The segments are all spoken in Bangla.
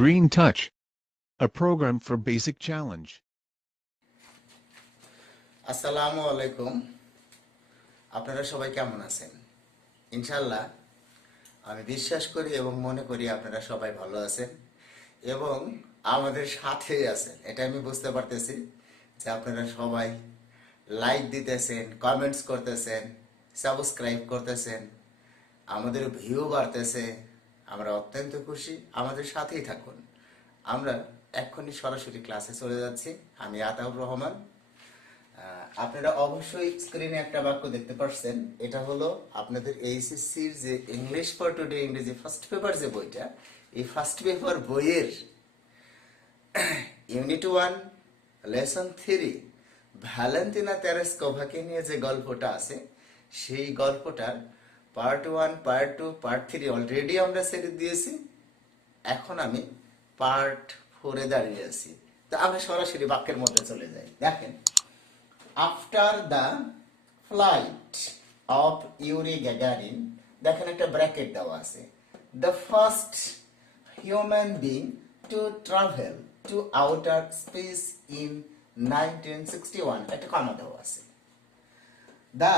Green Touch, a program for basic challenge. আসসালামু আলাইকুম। আপনারা সবাই কেমন আছেন? ইনশাআল্লাহ আমি বিশ্বাস করি এবং মনে করি আপনারা সবাই ভালো আছেন এবং আমাদের সাথেই আছেন। এটা আমি বুঝতে পারতেছি যে আপনারা সবাই লাইক দিতেছেন, কমেন্টস করতেছেন, সাবস্ক্রাইব করতেছেন, আমাদের ভিউ বাড়তেছে। আমরা অত্যন্ত খুশি। আমাদের সাথেই থাকুন। আমরা এক্ষুনি সরাসরি ক্লাসে চলে যাচ্ছি। আমি আতাউর রহমান। আপনারা অবশ্যই স্ক্রিনে একটা বাক্য দেখতে পাচ্ছেন। এটা হলো আপনাদের এইচএসসির যে ইংলিশ ফর টুডে ইংরেজি ফার্স্ট পেপার যে বইটা, এই ফার্স্ট পেপার বইয়ের ইউনিট 1 লেসন 3 ভ্যালেন্টিনা তেরেস্কোভাকে নিয়ে যে গল্পটা আছে, সেই গল্পটার পার্ট 1, পার্ট 2, পার্ট 3 অলরেডি আমরা ছেড়ে দিয়েছি। এখন আমি পার্ট 4-এ দাঁড়িয়ে আছি। তো আমরা সরাসরি বাক্যের মধ্যে চলে যাই। দেখেন, after the flight of Yuri Gagarin, দেখেন একটা ব্র্যাকেট দেওয়া আছে, the first human being to travel to outer space in 1961, একটা কমা দেওয়া আছে। The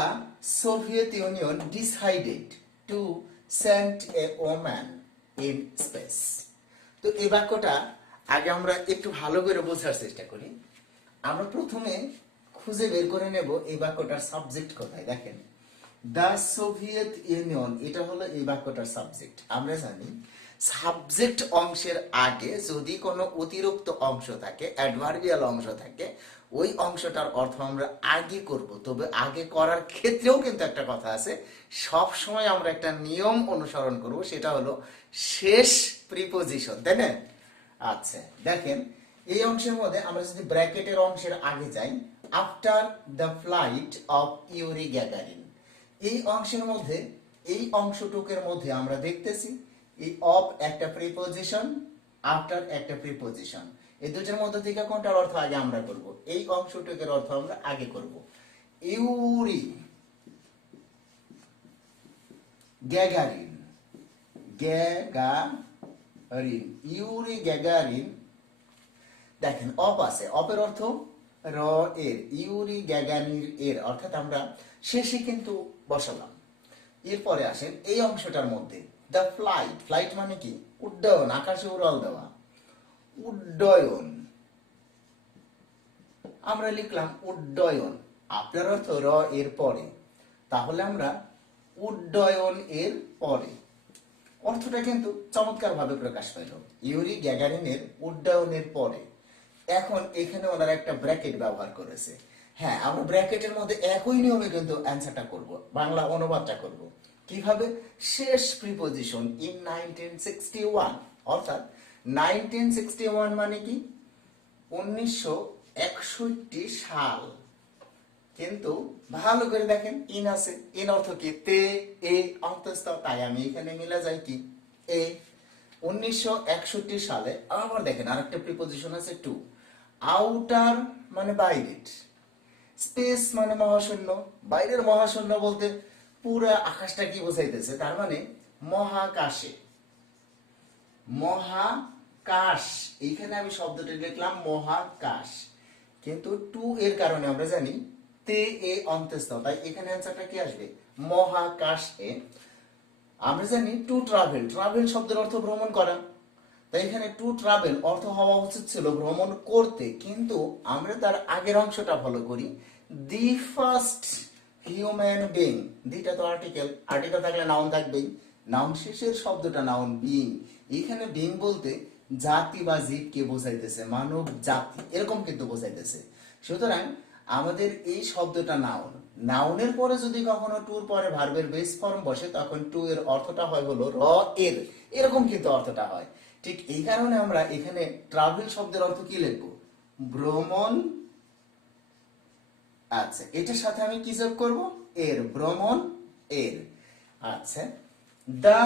Soviet Union decided to send a woman in space. তো এই বাক্যটা আগে আমরা একটু ভালো করে বোঝার চেষ্টা করি। আমরা প্রথমে খুঁজে বের করে নেব এই বাক্যটার সাবজেক্ট কোথায়। দেখেন, দ্য সোভিয়েত ইউনিয়ন, এটা হলো এই বাক্যটার সাবজেক্ট। আমরা জানি সাবজেক্ট অংশের আগে যদি কোনো অতিরিক্ত অংশ থাকে, অ্যাডভার্বিয়াল অংশ থাকে, ওই অংশটার অর্থ আমরা আগে করব। তবে আগে করার ক্ষেত্রেও কিন্তু একটা কথা আছে, সব সময় আমরা একটা নিয়ম অনুসরণ করব, সেটা হলো শেষ প্রিপোজিশন, তাই না? আচ্ছা, দেখেন এই অংশের মধ্যে আমরা যদি ব্র্যাকেটের অংশের আগে যাই, after the flight of Yuri Gagarin, এই অংশের মধ্যে, এই অংশটুকের মধ্যে আমরা দেখতেছি এই অফ একটা প্রিপোজিশন, আফটার একটা প্রিপোজিশন। এই দুটোর মধ্যে থেকে কোনটার অর্থ আগে আমরা করব? এই অংশটুকের অর্থ আমরা আগে করব। Yuri Gagarin, Gagarin, Yuri Gagarin. দেখেন অপ আছে, অপের অর্থ র এর, ইউরি গ্যাগানির এর, অর্থাৎ আমরা শেষে কিন্তু বসালাম। এরপরে আসেন এই অংশটার মধ্যে দ্য ফ্লাইট, ফ্লাইট মানে কি? উড্ডয়ন, আকাশে উড়াল দেওয়া, উড্ডয়ন। আমরা লিখলাম উড্ডয়ন, আপনার অর্থ র এর পরে, তাহলে আমরা উড্ডয়ন এর পরে। অর্থটা কিন্তু চমৎকার ভাবে প্রকাশ পেল, ইউরি গ্যাগারিনের উড্ডয়নের পরে। এখন এখানে ওনারা একটা ব্র্যাকেট ব্যবহার করেছে। হ্যাঁ, আমরা ব্র্যাকেটের মধ্যে একই নিয়মে কিন্তু অ্যান্সারটা করব, বাংলা অনুবাদটা করব। কিভাবে? শেষ প্রিপোজিশন ইন 1961, অর্থাৎ 1961 মানে কি? 1961 সাল। কিন্তু ভালো করে দেখেন, ইন আছে, ইন অর্থ কি? তে, এ অন্তস্থ, তাই আমি এখানে মিলা যাই কি? এ। 1961 সালে আবার দেখেন আরেকটা প্রিপোজিশন আছে টু। আউটার মানে বাইরের, স্পেস মানে মহাশূন্য। বাইরের মহাশূন্য বলতে পুরো আকাশটা কি বোঝাইতেছে? তার মানে মহাকাশে, মহাকাশ। এইখানে আমি শব্দটি লিখলাম মহাকাশ, কিন্তু টু এর কারণে আমরা জানি তে এ অন্তস্থ, তাই এখানে অ্যান্সারটা কি আসবে? মহাকাশে। আমরা জানি টু ট্রাভেল, ট্রাভেল শব্দের অর্থ ভ্রমণ করা, তাই এখানে টু ট্রাভেল অর্থ হওয়া উচিত ছিল ভ্রমণ করতে, কিন্তু আমরা তার আগের অংশটা ফলো করি, দি ফার্স্ট হিউম্যান বিং। দিটা তো আর্টিকেল, আর্টিকেল থাকলে নাউন থাকবেই, নাউন শেষের শব্দটা নাউন, বিং। এখানে বিং বলতে জাতি বা জীবকে বোঝাইতেছে, মানব জাতি এরকম কিন্তু বোঝাইতেছে। সুতরাং আমাদের এই শব্দটা নাউন, নাউনের পরে যদি কখনো টুর পরে ভার্বের বেস ফর্ম বসে, তখন টু এর অর্থটা হয় হলো র এর, এরকম কিন্তু অর্থটা হয়। ঠিক এই কারণে আমরা এখানে ট্রাভেল শব্দের অর্থ কি লিখবো? ভ্রমণ। আচ্ছা, এটার সাথে আমি কি যোগ করব? এর, ভ্রমণ এর। আচ্ছা, দ্য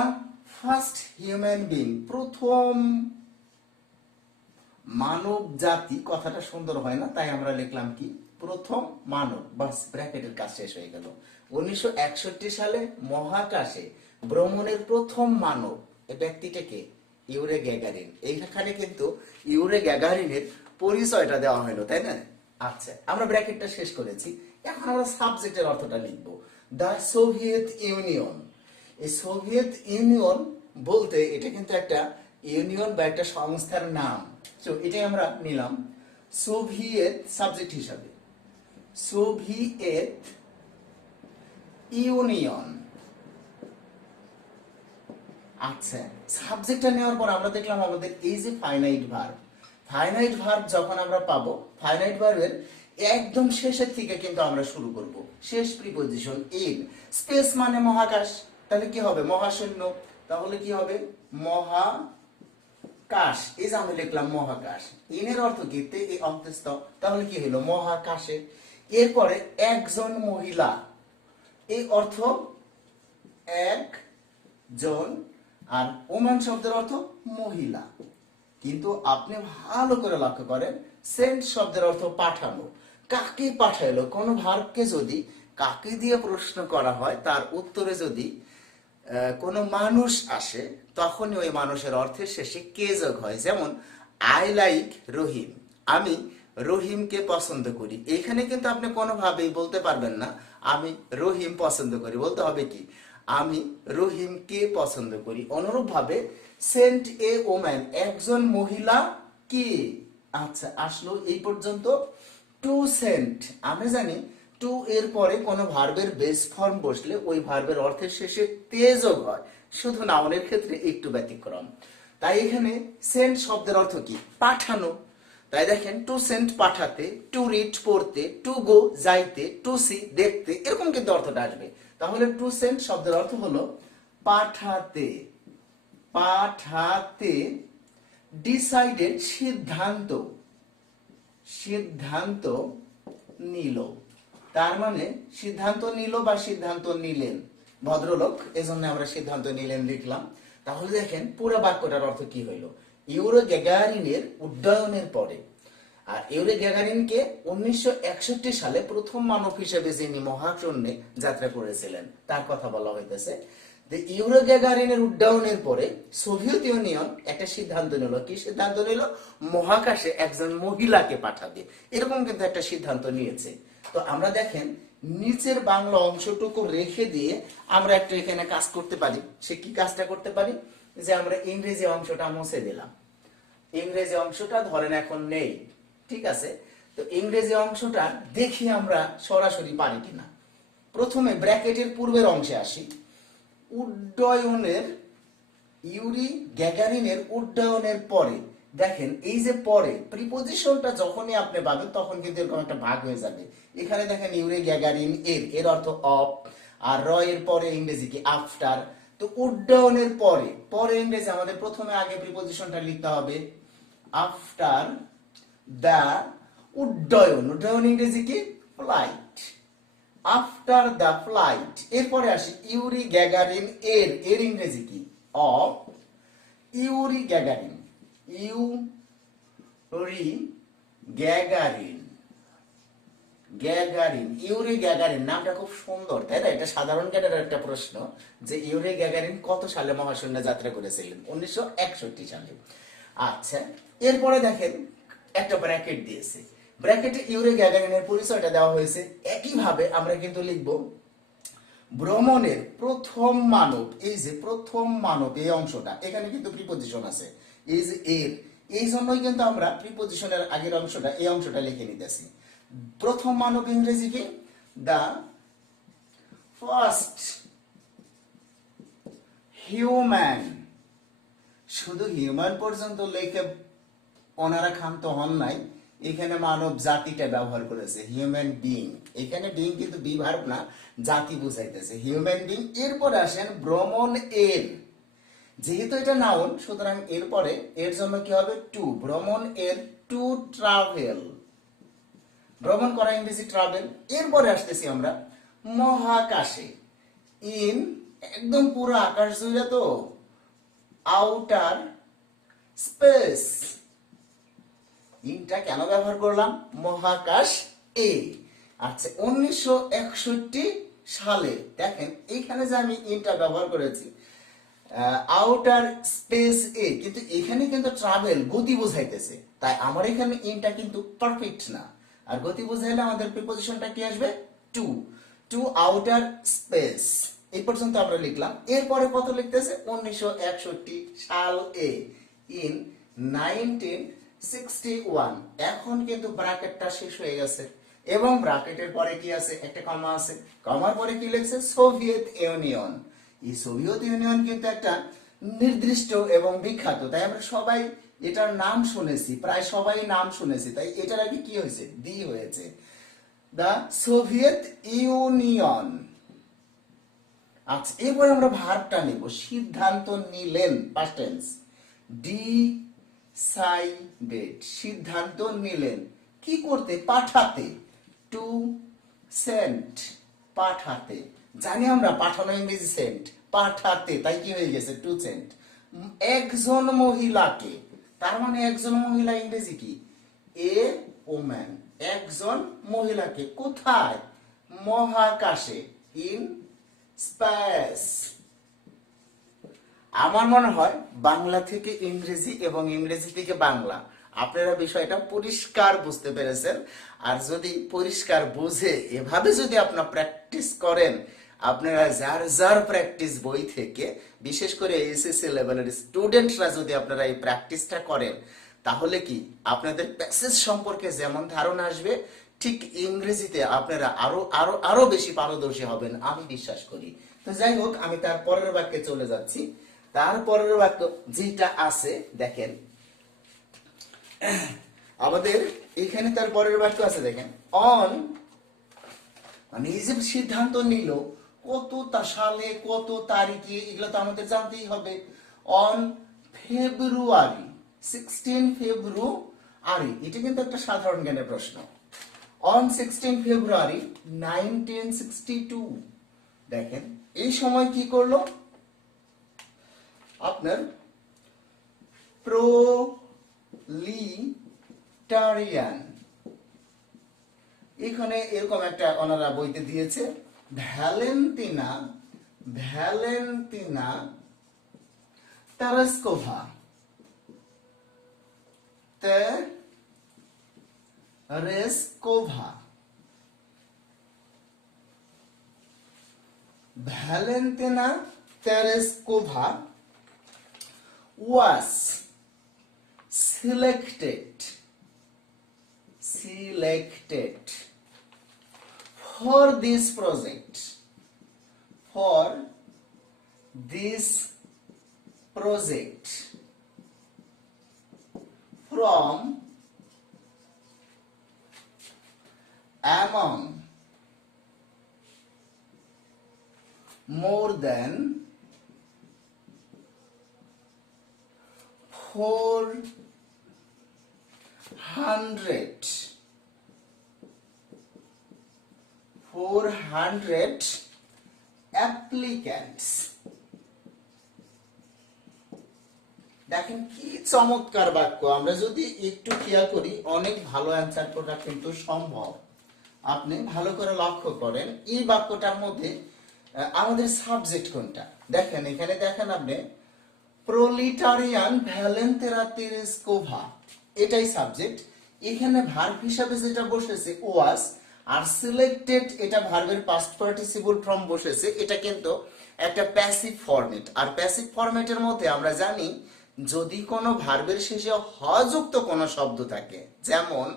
ফার্স্ট হিউম্যান বিং, প্রথম মানব জাতি। কথাটা সুন্দর হয় না, তাই আমরা লিখলাম কি? প্রথম মানব, বাস ব্র্যাকেটের কাজ শেষ হয়ে গেল। 1961 সালে মহাকাশে ভ্রমণের প্রথম মানব, এই ব্যক্তিটাকে ইউরি গ্যাগারিন। এইখানে কিন্তু ইউরি গ্যাগারিনের পরিচয়টা দেওয়া হলো, তাই না? আচ্ছা, আমরা ব্র্যাকেটটা শেষ করেছি, এখন আমরা সাবজেক্টের অর্থটা লিখবো। The Soviet union. এই সোভিয়েত ইউনিয়ন বলতে এটা কিন্তু একটা ইউনিয়ন বা একটা সংস্থার নাম। তো এটাই আমরা নিলাম সোভিয়েত সাবজেক্ট হিসাবে, সোভিয়েত ইউনিয়ন। আচ্ছা, সাবজেক্টটা নেওয়ার পর আমরা দেখলাম আমাদের এই যে ফাইনাইট ভার্ব, ফাইনাইট ভার্ব যখন আমরা পাবো, ফাইনাইট ভার্বের একদম শেষের থেকে কিন্তু আমরা শুরু করব। শেষ প্রিপজিশন ইন। স্পেস মানে মহাকাশ, তাহলে কি হবে? মহাশূন্য। তাহলে কি হবে? মহাকাশ। এই যে আমি লিখলাম মহাকাশ, ইনের অর্থ কি? তে এই অন্তস্থ, তাহলে কি হলো? মহাকাশে। এরপরে একজন মহিলা, এই অর্থ একজন, আর ওম্যান শব্দের অর্থ মহিলা। কিন্তু আপনি ভালো করে লক্ষ্য করেন, সেন্ড শব্দের অর্থ পাঠানো। কাকে পাঠাইলো? কোন ভার্বকে যদি কাকে দিয়ে প্রশ্ন করা হয়, তার উত্তরে যদি কোনো মানুষ আসে, তখনই ওই মানুষের অর্থের শেষে কে যোগ হয়। যেমন আই লাইক রহিম, আমি রহিমকে পছন্দ করি। এখানে কিন্তু আপনি কোনোভাবেই বলতে পারবেন না আমি রহিম পছন্দ করি, বলতে হবে কি? আমি রহিমকে পছন্দ করি। অনুরূপ ভাবে সেন্ট এ ওম্যান, একজন মহিলা কি। আচ্ছা, আসলো এই পর্যন্ত। টু সেন্ট, আমরা জানি টু এর পরে কোনো ভার্বের বেস ফর্ম বসলে ওই ভার্বের অর্থের শেষে তে যোগ হয়, শুধু নাউনের ক্ষেত্রে একটু ব্যতিক্রম। তাই এখানে সেন্ট শব্দের অর্থ কি? পাঠানো। তাই দেখেন, টু সেন্ট পাঠাতে, টু রিড পড়তে, টু গো যাইতে, টু সি দেখতে, এরকম কিন্তু অর্থটা আসবে। তাহলে টু সেন্ট শব্দের অর্থ হলো পাঠাতে, পাঠাতে। ডিসাইডেড, সিদ্ধান্ত, সিদ্ধান্ত নিল। তার মানে সিদ্ধান্ত নিল বা সিদ্ধান্ত নিলেন, ভদ্রলোক, এজন্য আমরা সিদ্ধান্ত নিলেন লিখলাম। তাহলে দেখেন পুরো বাক্যটার অর্থ কি হইল? ইউরি গ্যাগারিনের উড্ডয়নের পরে, আর ইউরি গ্যাগারিনকে 1961 সালে প্রথম মানব হিসেবে যিনি মহাশূন্যে যাত্রা করেছিলেন তার কথা বলা হইতেছে। ইউরি গ্যাগারিনের উড্ডয়নের পরে সোভিয়েত ইউনিয়ন একটা সিদ্ধান্ত নিল। কি সিদ্ধান্ত নিল? মহাকাশে একজন মহিলাকে পাঠাবে, এরকম কিন্তু একটা সিদ্ধান্ত নিয়েছে। তো আমরা দেখেন নিচের বাংলা অংশটুকু রেখে দিয়ে আমরা একটা এখানে কাজ করতে পারি। সে কি কাজটা করতে পারি? যে আমরা ইংরেজি অংশটা মুছে দিলাম। ইংরেজি অংশটা ধরেন এখন নেই, ঠিক আছে? তো ইংরেজি অংশটা দেখি আমরা সরাসরি পারি কিনা। প্রথমে ব্র্যাকেটের পূর্বের অংশে আসি। উড্ডয়নের, ইউরি গ্যাগারিনের উড্ডয়নের পরে দেখেন এই যে পরে প্রিপজিশনটা যখনই আপনি পাবেন তখন কিন্তু এরকম একটা ভাগ হয়ে যাবে। এখানে দেখেন ইউরি গ্যাগারিন এর অর্থ অফ, আর র এর পরে ইংরেজি কি? আফটার। তো উড্ডয়নের পরে, পরে ইংরেজি আমাদের প্রথমে আগে প্রিপজিশনটা লিখতে হবে আফটার দা উড্ডয়ন। উড্ডয়ন ইংরেজি কি? ফ্লাইট। After the flight. এরপরে আসি ইউরি গ্যাগারিন এর ইংরেজি কি? Of. Yuri Gagarin, Yuri Gagarin, Gagarin, Yuri Gagarin নামটা খুব সুন্দর, তাই না? এটা সাধারণ জ্ঞানের একটা প্রশ্ন যে ইউরি গ্যাগারিন কত সালে মহাশূন্যে যাত্রা করেছিলেন? 1961 সালে। আচ্ছা, এরপরে দেখেন একটা ব্র্যাকেট দিয়েছে, ব্র্যাকেটে ইউরি গ্যাগারিনের পরিচয়টা দেওয়া হয়েছে। একইভাবে আমরা কিন্তু লিখব ভ্রমণের প্রথম মানব। এই যে প্রথম মানব, এই অংশটা এখানে কিন্তু প্রিপজিশন আছে, এই যে এর, এই জন্যই কিন্তু আমরা প্রিপজিশনের আগের অংশটা, এই অংশটা লিখে নিতেছি। প্রথম মানব ইংরেজি কি? The first human. শুধু হিউম্যান পর্যন্ত লিখে ওনারা ক্ষান্ত হন নাই, এখানে মানব জাতিটা ব্যবহার করেছে, হিউম্যান বিং। এখানে বিং কিন্তু বি ভার্ব না, জাতি বুঝাইতেছে, হিউম্যান বিং। এরপরে আসেন ভ্রমণ এর, যেহেতু এটা নাউন সুতরাং এরপরে এর জন্য কি হবে? টু। ভ্রমণ এর, টু ট্রাভেল, ভ্রমণ করা ইংরেজি ট্রাভেল। এরপরে আসতেছি আমরা মহাকাশে, ইন, একদম পুরো আকাশ জুড়ে, তো আউটার স্পেস। ইনটা কেন ব্যবহার করলাম? মহাকাশ এ। আচ্ছা, 1961 সালে দেখেন এইখানে যে আমি ইনটা ব্যবহার করেছি আউটার স্পেস এ, কিন্তু এখানে কিন্তু ট্রাভেল গতি বোঝাইতেছে, তাই আমার এখানে ইনটা কিন্তু পারফেক্ট না। আর গতি বোঝাইলে আমাদের প্রিপজিশনটা কি আসবে? টু। টু আউটার স্পেস, এই পর্যন্ত আমরা লিখলাম। এরপরে কত লিখতেছে? 1961 সাল এ, ইন 1961। এখন কিন্তু ব্র্যাকেটটা শেষ হয়ে গেছে এবং ব্র্যাকেটের পরে কি আছে? একটা কমা আছে। কমার পরে কি লিখছে? Soviet union. এই সোভিয়েত ইউনিয়ন কিন্তু একটা নির্দিষ্ট এবং বিখ্যাত, তাই আমরা সবাই এটার নাম শুনেছি, প্রায় সবাই নাম শুনেছি, তাই এটার আগে কি হয়েছে? দি হয়েছে, দা সোভিয়েত ইউনিয়ন। আচ্ছা, এরপর আমরা ভার্বটা নেব। সিদ্ধান্ত নিলেন, পাস্ট টেন্স। ডিসাইডেড, সিদ্ধান্ত নিলেন কি করতে? পাঠাতে। টু সেন্ড, পাঠাতে। জানি আমরা পাঠানো ইংরেজি সেন্ড, পাঠাতে, তাই কি হয়ে গেছে? To send. একজন মহিলাকে, তার মানে একজন মহিলা ইংরেজি কি? A woman. একজন মহিলাকে কোথায়? মহাকাশে, ইন স্পেস। আমার মনে হয় বাংলা থেকে ইংরেজি এবং ইংরেজি থেকে বাংলা আপনারা বিষয়টা পরিষ্কার বুঝতে পেরেছেন। আর যদি পরিষ্কার বুঝে এভাবে যদি আপনারা প্র্যাকটিস করেন, আপনারা যার যার প্র্যাকটিস বই থেকে, বিশেষ করে এসএসসি লেভেলের স্টুডেন্টরা যদি আপনারা এই প্র্যাকটিসটা করেন, তাহলে কি আপনাদের প্যাসেজ সম্পর্কে যেমন ধারণা আসবে, ঠিক ইংরেজিতে আপনারা আরো আরো আরো বেশি পারদর্শী হবেন আমি বিশ্বাস করি। তো যাই হোক, আমি তার পরের বাক্যে চলে যাচ্ছি। তারপরের বাক্য যেটা আছে দেখেন, আমাদের এখানে তার পরের বাক্য আছে দেখেন, অন, মানে এই যে সিদ্ধান্ত নিল, কত সালে, কত তারিখে, এগুলো তো আমাদের জানতেই হবে। অন ফেব্রুয়ারি, 16 ফেব্রুয়ারি, এটা কিন্তু একটা সাধারণ জ্ঞানের প্রশ্ন। অন 16 ফেব্রুয়ারি 1962, দেখেন এই সময় কি করলো? আপনার প্রোলিটারিয়ান, এখানে এরকম একটা ওনারা বইতে দিয়েছে, Valentina Tereshkova, Valentina Tereshkova was selected for this project from among more than 400 applicants। দেখেন কি চমৎকার বাক্য, আমরা যদি একটু খেয়াল করি অনেক ভালো অ্যান্সার করা কিন্তু সম্ভব। আপনি ভালো করে লক্ষ্য করেন এই বাক্যটার মধ্যে আমাদের সাবজেক্ট কোনটা। দেখেন এখানে দেখেন আপনি, প্রোলিটারিয়ান ভ্যালেন্টিনা তেরেস্কোভা, এটাই সাবজেক্ট। এখানে ভার্ব হিসাবে যেটা বসেছে ওয়াজ, আর সিলেক্টেড এটা ভার্বের পাস্ট পার্টিসিপল ফর্ম বসেছে, এটা কিন্তু একটা প্যাসিভ ফরম্যাট। আর প্যাসিভ ফরম্যাটের মধ্যে আমরা জানি যদি কোনো ভার্বের শেষে হযুক্ত কোনো শব্দ থাকে, যেমন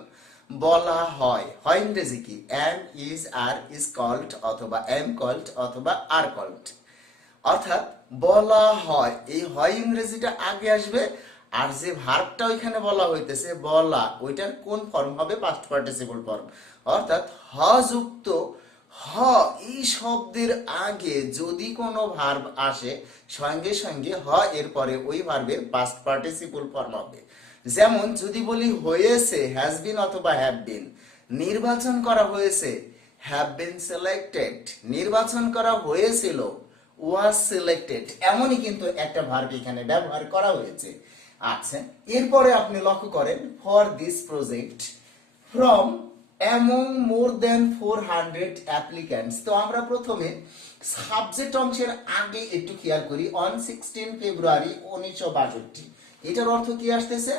বলা হয়, হয় ইংরেজি কি? অ্যাম, ইজ, আর, ইজ কল্ড, অথবা অ্যাম কল্ড, অথবা আর কল্ড। অর্থাৎ বলা হয়, এই হয় ইংরেজিটা আগে আসবে, আর যে ভার্বটা ওইখানে বলা হইতেছে বলা, ওইটার কোন ফর্ম হবে? Past participle form. অর্থাৎ হ যুক্ত হ এই শব্দের আগে যদি কোনো ভার্ব আসে, সঙ্গে সঙ্গে হ এর পরে ওই ভার্বের পাস্ট পার্টিসিপল ফর্ম হবে। যেমন যদি বলি হয়েছে, হ্যাজ বিন অথবা হ্যাভ বিন। নির্বাচন করা হয়েছে, হ্যাভ বিন সিলেক্টেড। নির্বাচন করা হয়েছিল, was selected। এমনই কিন্তু একটা ভার্ব এখানে ব্যবহার করা হয়েছে। আচ্ছা, এরপরে আপনি লক্ষ্য করেন, for this project from among more than 400 applicants. তো আমরা প্রথমে সাবজেক্ট অংশের আগে একটু খেয়াল করি। অন 16 ফেব্রুয়ারি 1962, এটার অর্থ কি আসতেছে?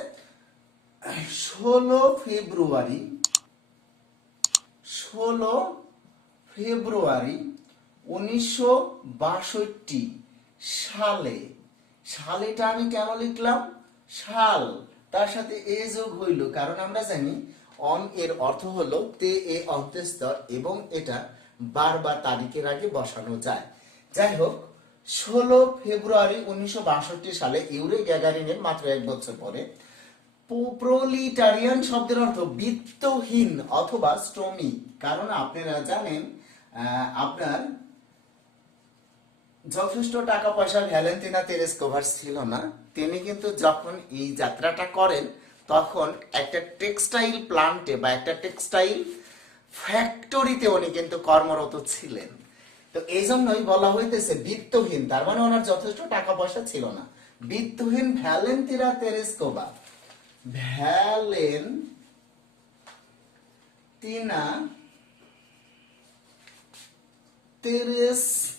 16 ফেব্রুয়ারি 1962 সালে। সালেটা আমি কেন লিখলাম? সাল, তার সাথে এ যোগ হইল, কারণ আমরা জানি অন এর অর্থ হলো তে এ অন্ত্যস্ত এবং এটা বার বা তারিখের আগে বসানো যায়। যাই হোক, 16 ফেব্রুয়ারি 1962 সালে ইউরি গ্যাগারিনের মাত্র 1 বছর পরে প্রোলিটারিয়ান শব্দের অর্থ বিত্তহীন অথবা শ্রমিক। কারণ আপনারা জানেন আপনার যথেষ্ট টাকা পয়সা ভ্যালেন্টিনা তেরেস্কোভার ছিল না। তিনি কিন্তু যখন এই যাত্রাটা করেন তখন একটা টেক্সটাইল প্লান্টে বা একটা টেক্সটাইল ফ্যাক্টরিতে উনি কিন্তু কর্মরত ছিলেন। তো এই জন্যই বলা হইতেছে বিত্তহীন, তার মানে ওনার যথেষ্ট টাকা পয়সা ছিল না। বিত্তহীন ভ্যালেন্টিনা তেরেস্কোভা, ভ্যালেন্টিনা তেরেস্কোভা,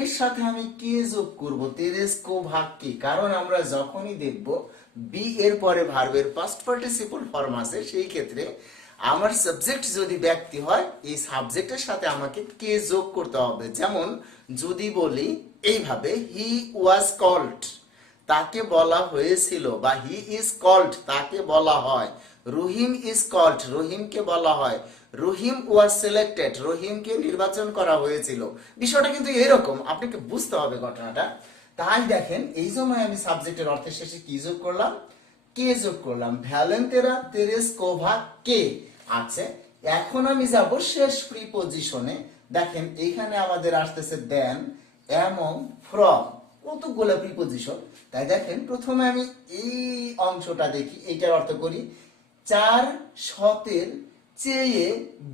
এর সাথে আমি কে যোগ করব? তেরেস্কোভা কে, কারণ আমরা যখনই দেখব বি এর পরে ভার্বের পাস্ট পার্টিসিপল ফর্ম আছে, সেই ক্ষেত্রে আমার সাবজেক্ট যদি ব্যক্তি হয় এই সাবজেক্টের সাথে আমাকে কে যোগ করতে হবে। যেমন যদি বলি এইভাবে, হি ওয়াজ কল্ড, তাকে বলা হয়েছিল, বা হি ইজ কল্ড, তাকে বলা হয়। রহিম ইজ কল্ড, রহিমকে বলা হয়। রহিম ওয়াজ সিলেক্টেড, রহিমকে নির্বাচন করা হয়েছিল। বিষয়টা কিন্তু এরকম, আপনাকে বুঝতে হবে ঘটনাটা। তাই দেখেন, এই সময় আমি সাবজেক্টের অর্থের শেষে কি যোগ করলাম? কে যোগ করলাম। ভ্যালেন্টিনা তেরেস্কোভা কে আছে। এখন আমি যাব শেষ প্রিপজিশনে। দেখেন এইখানে আমাদের আসতেছে দেন, অ্যামং, ফ্রম, কতগুলো প্রিপজিশন। তাই দেখেন প্রথমে আমি এই অংশটা দেখি, এইটার অর্থ করি 400-এর চেয়ে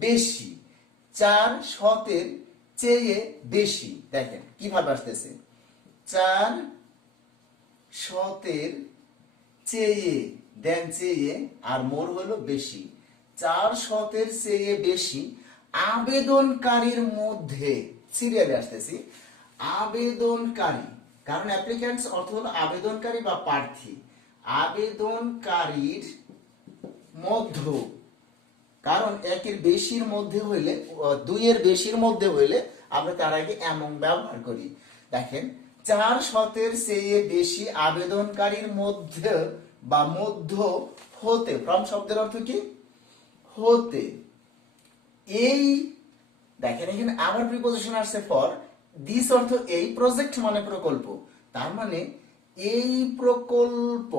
বেশি। 400-এর চেয়ে বেশি, দেখেন কিভাবে আসতেছে, 400-এর চেয়ে, দেন চেয়ে, আর মোর হলো বেশি। 400-এর চেয়ে বেশি আবেদনকারীর মধ্যে, সিরিয়ালে আসতেছি, আবেদনকারী, কারণ অ্যাপ্লিক্যান্টস অর্থ হলো আবেদনকারী বা প্রার্থী। আবেদনকারীর মধ্য, কারণ একের বেশির মধ্যে হইলে, দুইয়ের বেশির মধ্যে হইলে আমরা তার আগে এমন ব্যবহার করি। দেখেন 400-এর চেয়ে বেশি আবেদনকারীর মধ্যে বা মধ্য হতে, ফ্রম শব্দের অর্থ কি? হতে। এই দেখেন এখানে আবার প্রিপজিশন আসছে ফর, দিস অর্থ এই, প্রজেক্ট মানে প্রকল্প, তার মানে এই প্রকল্প,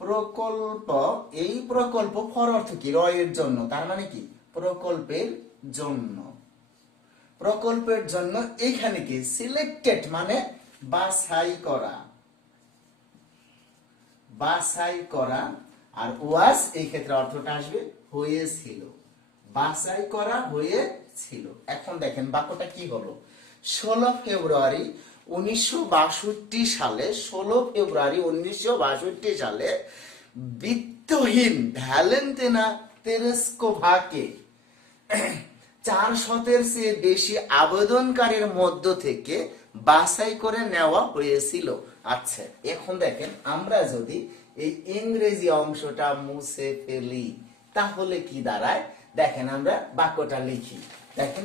প্রকল্প, এই প্রকল্প, ফর অর্থ কি? এর জন্য, তার মানে কি? প্রকল্পের জন্য, প্রকল্পের জন্য। এইখানে কি? সিলেক্টেড মানে বাছাই করা, বাছাই করা। আর ওয়াজ এই ক্ষেত্রে অর্থটা আসবে হয়েছিল, বাছাই করা হয়েছিল। এখন দেখেন বাক্যটা কি হলো। 16 ফেব্রুয়ারি 1962 সালে, 16 ফেব্রুয়ারি 1962 সালে বিত্তহীন ভ্যালেন্টিনা তেরেস্কোভাকে 400-এর চেয়ে বেশি আবেদনকারীর মধ্য থেকে বাছাই করে নেওয়া হয়েছিল। আচ্ছা, এখন দেখেন আমরা যদি এই ইংরেজি অংশটা মুছে ফেলি তাহলে কি দাঁড়ায়? দেখেন আমরা বাক্যটা লিখি। দেখেন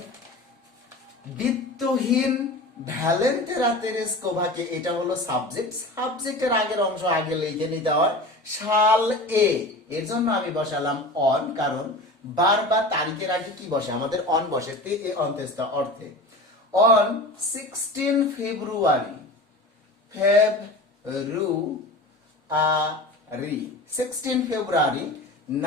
বিত্তহীন ভ্যালেন্টিনা তেরেস্কোভাকে, এটা হলো সাবজেক্ট, সাবজেক্টের আগের অংশ আগে লিখে নিতে হয় সাল এ, এর জন্য আমি বসালাম অন, কারণ বার বা তারিখের আগে কি বসে? আমাদের অন বসে, তে এ অন্ত্যস্ত অর্থে। অন 16 ফেব্রুয়ারি, ফেব্রুয়ারি 16 ফেব্রুয়ারি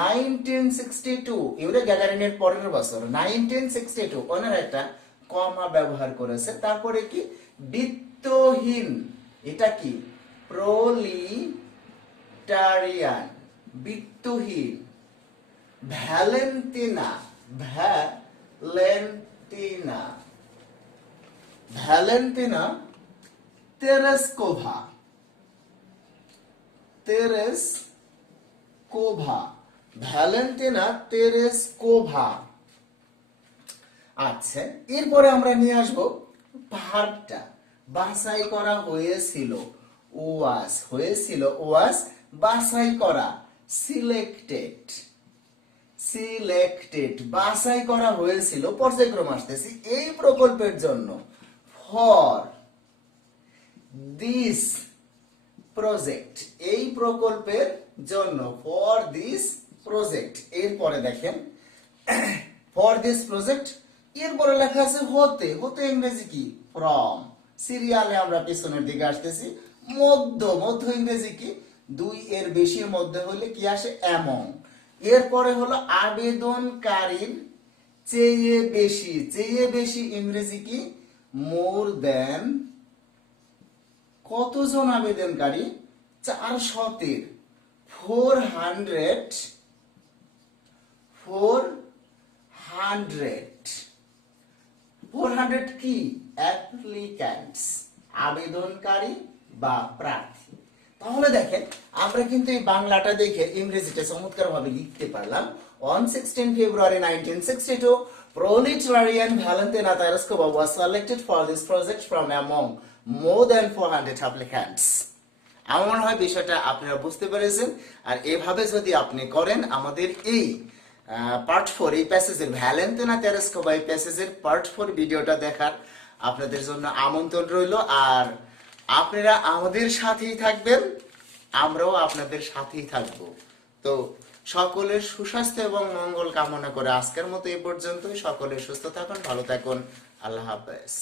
1962, ইউরে গ্যাগারিনের পরের বছর 1962, ওনার একটা কমা ব্যবহার করেছে, তারপরে কি? বিত্তহীন, এটা কি? প্রোলিটারিয়ান, বিত্তহীন Valentina, Valentina, Valentina Tereshkova, Tereshkova কোভা, ভ্যালেন্টিনা তেরেসকোভা। আচ্ছা, এরপরে আমরা নিয়ে আসবো ভার্বটা। বাছাই করা হয়েছিল, ওয়াজ, হয়েছিল ওয়াজ, বাছাই করা সিলেক্টেড, সিলেক্টেড, বাছাই করা হয়েছিল। পর্যায়ক্রম আসতেছি। এই প্রকল্পের জন্য, ফর দিস প্রজেক্ট, এই প্রকল্পের জন্য, ফর দিস প্রজেক্ট। এরপরে দেখেন ফর দিস প্রজেক্ট, এরপরে লেখা আছে হতে। হতে ইংরেজি কি? ফ্রম। সিরিয়ালে আমরা পিছনের দিকে আসতেছি। মধ্য, মধ্য ইংরেজি কি? দুই এর বেশির মধ্যে হলে কি আসে? অ্যামং। এরপরে হলো আবেদনকারীর চেয়ে বেশি। চেয়ে বেশি ইংরেজি কি? মোর দেন। কতজন আবেদনকারী? 400-এর। 400, 400 কি? অ্যাপ্লিক্যান্টস, আবেদনকারী বা প্রার্থী। তাহলে দেখেন আমরা কিন্তু এই বাংলাটা দেখে ইংরেজিটা চমৎকার ভাবে লিখতে পারলাম। On 16 February 1962, proletarian Valentina Tereskova was selected for this project from among more than 400 applicants. আমার মনে হয় বিষয়টা আপনারা বুঝতে পেরেছেন। আর এভাবে যদি আপনি করেন, আমাদের এই পার্ট 4, এই প্যাসেজের ভ্যালেন্টিনা তেরেসকোভা এই প্যাসেজের পার্ট 4 ভিডিওটা দেখার আপনাদের জন্য আমন্ত্রণ রইল। আর আপনারা আমাদের সাথেই থাকবেন, আমরাও আপনাদের সাথেই থাকব। তো সকলের সুস্বাস্থ্য এবং মঙ্গল কামনা করে আজকের মতো এই পর্যন্তই। সকলে সুস্থ থাকুন, ভালো থাকুন। আল্লাহ হাফেজ।